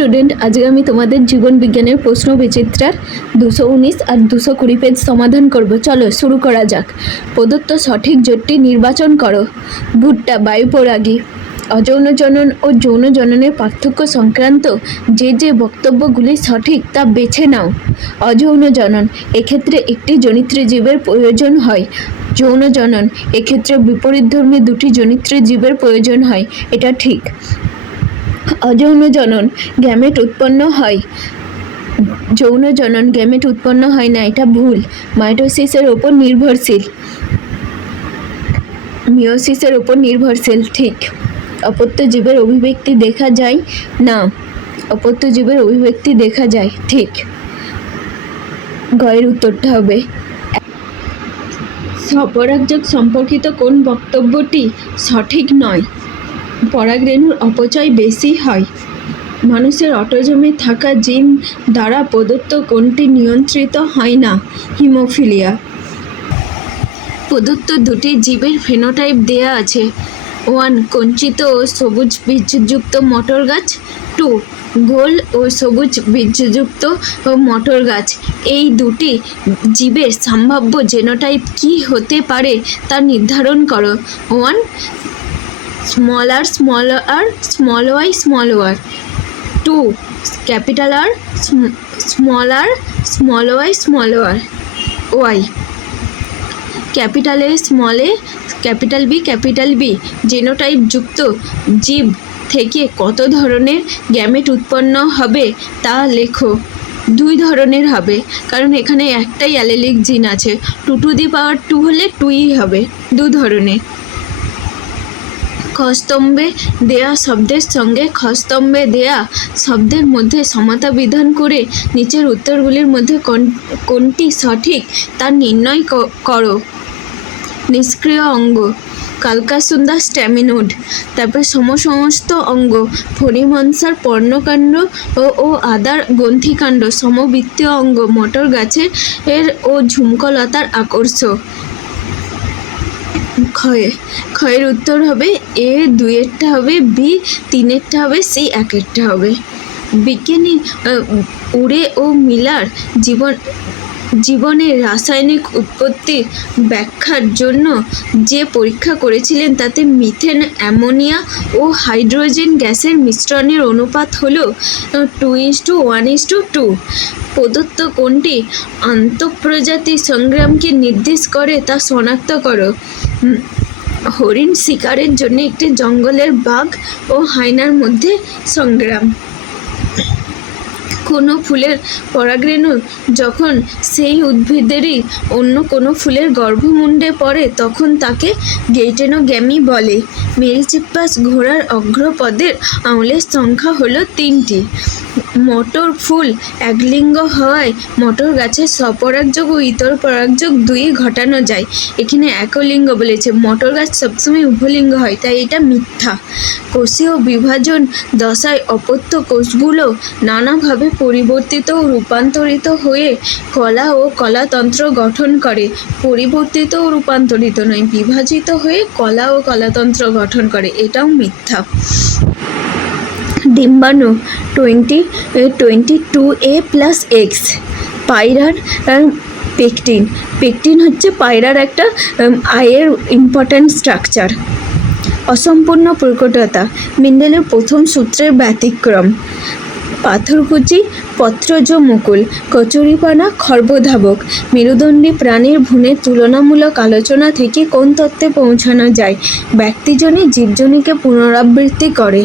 Student, আজকে আমি তোমাদের জীবন বিজ্ঞানের প্রশ্ন বিচিত্রার 219 আর 220 পেজ সমাধান করব। চলো শুরু করা যাক। প্রদত্ত সঠিক জোটটি নির্বাচন করো। ভুট্টা বায়ুপরাগী। অযৌন জনন ও যৌন জননের পার্থক্য সংক্রান্ত যে বক্তব্যগুলি সঠিক তা বেছে নাও। অযৌন জনন, এক্ষেত্রে একটি জনিত্রী জীবের প্রয়োজন হয়। যৌন জনন, এক্ষেত্রে বিপরীতধর্মী দুটি জনিত্রী জীবের প্রয়োজন হয়। এটা ঠিক। অযৌন জনন, গ্যামেট উৎপন্ন হয়। যৌন জনন, গ্যামেট উৎপন্ন হয় না, এটা ভুল। মাইটোসিসের ওপর নির্ভরশীল, মিওসিসের ওপর নির্ভরশীল, ঠিক। অপত্য জীবের অভিব্যক্তি দেখা যায় না, অপত্য জীবের অভিব্যক্তি দেখা যায়, ঠিক। গয়ের উত্তরটা হবে। স্বপরাগযোগ সম্পর্কিত কোন বক্তব্যটি সঠিক নয়? পরাগরেণুর অপচয় বেশি হয়। মানুষের অটোজোমে থাকা জিন দ্বারা প্রদত্ত কোনটি নিয়ন্ত্রিত হয় না? হিমোফিলিয়া। প্রদত্ত দুটি জীবের ফেনোটাইপ দেয়া আছে। 1. কঞ্চিত ও সবুজ বীজযুক্ত মটর গাছ। 2. গোল ও সবুজ বীজযুক্ত মটর গাছ। এই দুটি জীবের সম্ভাব্য জেনোটাইপ কি হতে পারে তা নির্ধারণ করো। 1. Small R small Y. 2. Capital R small Y. Capital A, capital B genotype যুক্ত জীব থেকে কত ধরনের গ্যামেট উৎপন্ন হবে তা লেখো। 2 ধরনের হবে, কারণ এখানে একটাই অ্যালেলিক জিন আছে। 2^2 হলে 2ই হবে, 2 ধরনের। খস্তম্ভে দেয়া শব্দের সঙ্গে খস্তম্ভে দেয়া শব্দের মধ্যে সমতা বিধান করে নিচের উত্তরগুলির মধ্যে কোনটি সঠিক তা নির্ণয় করো। নিষ্ক্রিয় অঙ্গ, কালকাসুন্দা স্ট্যামিনোড। তারপর সমস্ত অঙ্গ, ফণিমনসার পর্ণকাণ্ড ও আদার গ্রন্থিকাণ্ড। সমবৃত্তীয় অঙ্গ, মটর গাছের ও ঝুমকলতার আকর্ষ। ক্ষয়ের উত্তর হবে এ, 2-এরটা হবে বি, 3-এরটা হবে সি, 1-এরটা হবে। বিজ্ঞানী উরে ও মিলার জীবনের রাসায়নিক উৎপত্তির ব্যাখ্যার জন্য যে পরীক্ষা করেছিলেন তাতে মিথেন, অ্যামোনিয়া ও হাইড্রোজেন গ্যাসের মিশ্রণের অনুপাত হল 2:1:2। প্রদত্ত কোনটি আন্তঃপ্রজাতি সংগ্রামকে নির্দেশ করে তা শনাক্ত করো। হরিণ শিকারের জন্য একটি জঙ্গলের বাঘ ও হায়নার মধ্যে সংগ্রাম। কোনো ফুলের পরাগরেণু যখন সেই উদ্ভিদেরই অন্য কোনো ফুলের গর্ভমুণ্ডে পড়ে তখন তাকে গেইটেনোগ্যামি বলে। মেরিচিপ্পাস ঘোড়ার অগ্রপদের আঙুলের সংখ্যা হলো 3টি। মটর ফুল একলিঙ্গ হওয়ায় মটর গাছের স্বপরাগযোগ ও ইতর পরাগযোগ 2ই ঘটানো যায়। এখানে একলিঙ্গ বলেছে, মটর গাছ সবসময় উভলিঙ্গ হয়, তাই এটা মিথ্যা। কোষীয় বিভাজন দশায় অপত্য কোষগুলো নানাভাবে পরিবর্তিত ও রূপান্তরিত হয়ে কলা ও কলাতন্ত্র গঠন করে। পরিবর্তিত ও রূপান্তরিত নয়, বিভাজিত হয়ে কলা ও কলাতন্ত্র গঠন করে, এটাও মিথ্যা। ডিম্বাণু 22A+X। পায়রার পেকটিন হচ্ছে পায়রার একটা আয়ের ইম্পর্ট্যান্ট স্ট্রাকচার। অসম্পূর্ণ প্রকটতা, মেন্ডেলের প্রথম সূত্রের ব্যতিক্রম। পাথরকুচি পত্রজ মুকুল, কচুরিপানা খর্বধাবক। মেরুদণ্ডী প্রাণীর ভ্রূণের তুলনামূলক আলোচনা থেকে কোন তত্ত্বে পৌঁছানো যায়? ব্যক্তিজনই জীবজনীকে পুনরাবৃত্তি করে।